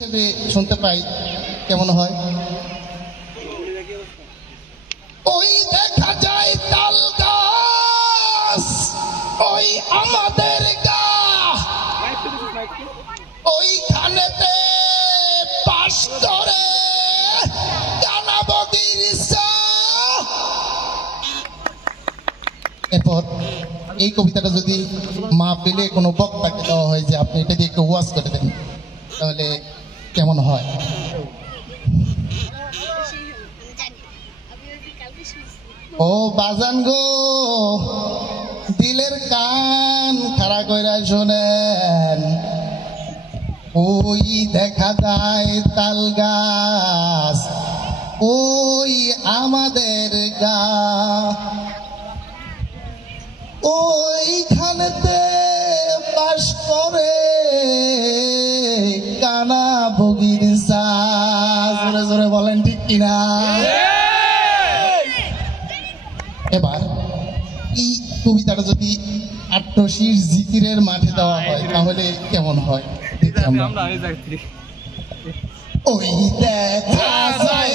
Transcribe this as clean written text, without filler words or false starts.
হিসেবে শুনতে পাই কেমন হয়। ওই দেখা যায় তাল গাছ, ওই আমাদের গা, ওইখানেতে পাশ করে কানাবগির চা। এরপর এই কবিতাটা যদি মাহফিলে কোনো বক্তাকে দেওয়া হয় যে আপনি এটা দিয়ে একটু ওয়াজ করে দেন, তাহলে কেমন হয়? ও বাজান গো, দিলের কান খাড়া কইরা শোনেন, ওই দেখা যায় তাল গাছ, ওই আমাদের গা, ওইখানেতে বাস করে কানা ভগির চা। জোরে জোরে বলেন ঠিক কিনা? এবার এই কবিতাটা যদি আট্টশির জিকিরের মাঠে দেওয়া হয় তাহলে কেমন হয় দেখি আমরা। ওই দেখা যায়